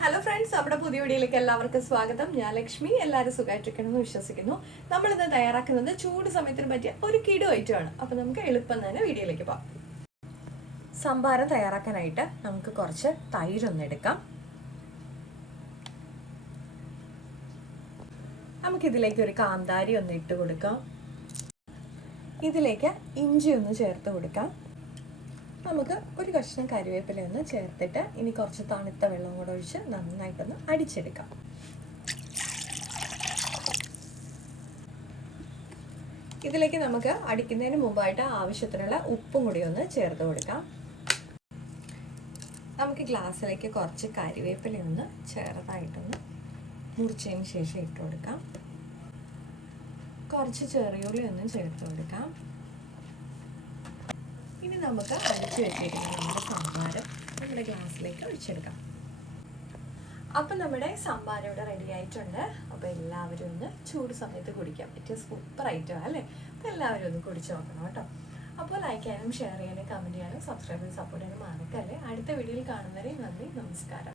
Hello friends, നമ്മുടെ പുതിയ വീഡിയോയിലേക്ക് എല്ലാവർക്കും സ്വാഗതം. ഞാൻ ലക്ഷ്മി. എല്ലാവരും സുഖമായിട്ടിരിക്കണമെന്ന് വിശ്വസിക്കുന്നു. നമ്മളിന്ന് തയ്യാറാക്കുന്നത് ചൂട് സമയത്തിന് പറ്റിയ ഒരു കിടു ഐറ്റമാണ്. അപ്പോൾ നമുക്ക് എളുപ്പം തന്നെ വീഡിയോയിലേക്ക് പോകാം. സംഭാരം തയ്യാറാക്കാനായിട്ട് നമുക്ക് കുറച്ച് തൈരൊന്ന് എടുക്കാം. നമുക്കിതിലേക്ക് ഒരു കാന്താരി ഒന്ന് ഇട്ട് കൊടുക്കാം. ഇതിലേക്ക് ഇഞ്ചി ഒന്ന് ചേർത്ത് കൊടുക്കാം. നമുക്ക് ഒരു കഷ്ണം കറിവേപ്പില ഒന്ന് ചേർത്തിട്ട് ഇനി കുറച്ച് തണുത്ത വെള്ളം കൂടെ ഒഴിച്ച് നന്നായിട്ടൊന്ന് അടിച്ചെടുക്കാം. ഇതിലേക്ക് നമുക്ക് അടിക്കുന്നതിന് മുമ്പായിട്ട് ആവശ്യത്തിനുള്ള ഉപ്പും കൂടി ഒന്ന് ചേർത്ത് കൊടുക്കാം. നമുക്ക് ഗ്ലാസ്സിലേക്ക് കുറച്ച് കറിവേപ്പില ഒന്ന് ചെറുതായിട്ടൊന്ന് മുറിച്ചതിന് ശേഷം ഇട്ട് കൊടുക്കാം. കുറച്ച് ചെറിയുള്ളി ഒന്ന് ചേർത്ത് കൊടുക്കാം. ഇനി നമുക്ക് അടിച്ചു വെച്ചിരിക്കുന്ന നമ്മുടെ സംഭാരം നമ്മുടെ ഗ്ലാസ്സിലേക്ക് ഒഴിച്ചെടുക്കാം. അപ്പം നമ്മുടെ സംഭാരം ഇവിടെ റെഡി ആയിട്ടുണ്ട്. അപ്പോൾ എല്ലാവരും ഒന്ന് ചൂട് സമയത്ത് കുടിക്കാൻ പറ്റിയ സൂപ്പർ ഐറ്റം അല്ലേ? അപ്പോൾ എല്ലാവരും ഒന്ന് കുടിച്ച് നോക്കണം കേട്ടോ. അപ്പോൾ ലൈക്ക് ചെയ്യാനും ഷെയർ ചെയ്യാനും കമൻറ്റ് ചെയ്യാനും സബ്സ്ക്രൈബ് ചെയ്ത് സപ്പോർട്ട് ചെയ്യാനും മറക്കല്ലേ. അടുത്ത വീഡിയോയിൽ കാണുന്നവരെ നന്ദി, നമസ്കാരം.